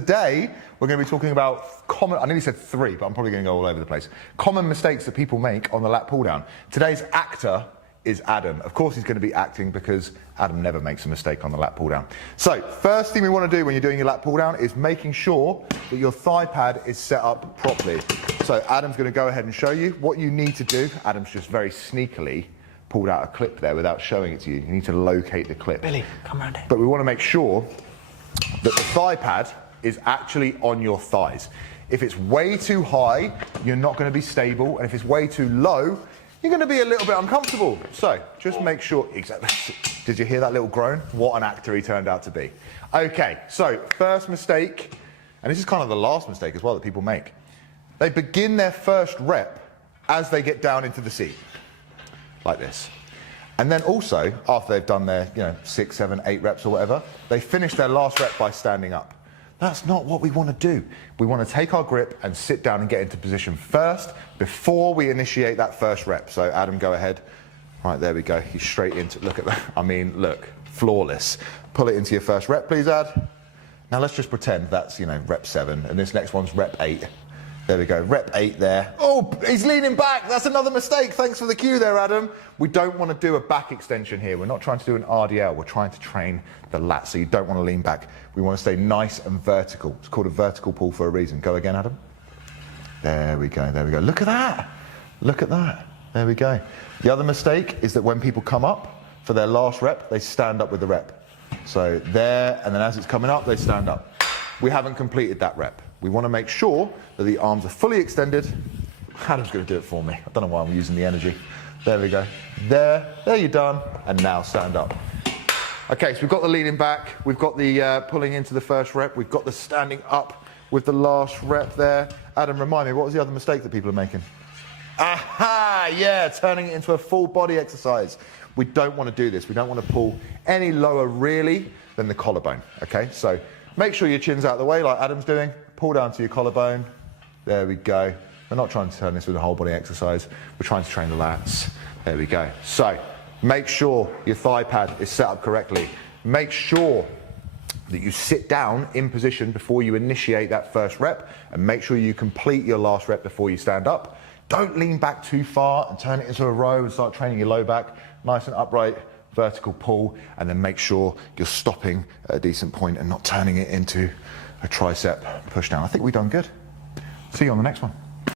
Today, we're going to be talking about common, I nearly said three, but I'm probably going to go all over the place. Common mistakes that people make on the lat pull down. Today's actor is Adam. Of course he's going to be acting because Adam never makes a mistake on the lat pull down. So, first thing we want to do when you're doing your lat pull down is making sure that your thigh pad is set up properly. So Adam's going to go ahead and show you what you need to do. Adam's just very sneakily pulled out a clip there without showing it to you. You need to locate the clip. Billy, come around here. But we want to make sure that the thigh pad is actually on your thighs. If it's way too high, you're not going to be stable, and if it's way too low, you're going to be a little bit uncomfortable. So just make sure, exactly. Did you hear that little groan? What an actor he turned out to be. Okay, so first mistake, and this is kind of the last mistake as well that people make. They begin their first rep as they get down into the seat, like this. And then also, after they've done their 6, 7, 8 reps or whatever, they finish their last rep by standing up. That's not what we want to do. We want to take our grip and sit down and get into position first before we initiate that first rep. So Adam, go ahead. Right, there we go. He's straight into, look at that. I mean, look, flawless. Pull it into your first rep, please, Ad. Now let's just pretend that's, rep 7, and this next one's rep 8. There we go, rep 8 there. Oh, he's leaning back, that's another mistake. Thanks for the cue there, Adam. We don't want to do a back extension here. We're not trying to do an RDL, we're trying to train the lat, so you don't want to lean back. We want to stay nice and vertical. It's called a vertical pull for a reason. Go again, Adam. There we go, there we go. Look at that, look at that. There we go. The other mistake is that when people come up for their last rep, they stand up with the rep. So there, and then as it's coming up, they stand up. We haven't completed that rep. We want to make sure that the arms are fully extended. Adam's going to do it for me. I don't know why I'm using the energy. There we go. There you're done. And now stand up. Okay, so we've got the leaning back. We've got the pulling into the first rep. We've got the standing up with the last rep there. Adam, remind me, what was the other mistake that people are making? Aha, yeah, turning it into a full body exercise. We don't want to do this. We don't want to pull any lower really than the collarbone, okay? So make sure your chin's out of the way like Adam's doing. Pull down to your collarbone. There we go. We're not trying to turn this into a whole body exercise. We're trying to train the lats. There we go. So make sure your thigh pad is set up correctly. Make sure that you sit down in position before you initiate that first rep, and make sure you complete your last rep before you stand up. Don't lean back too far and turn it into a row and start training your low back. Nice and upright, vertical pull, and then make sure you're stopping at a decent point and not turning it into a tricep push down. I think we've done good. See you on the next one.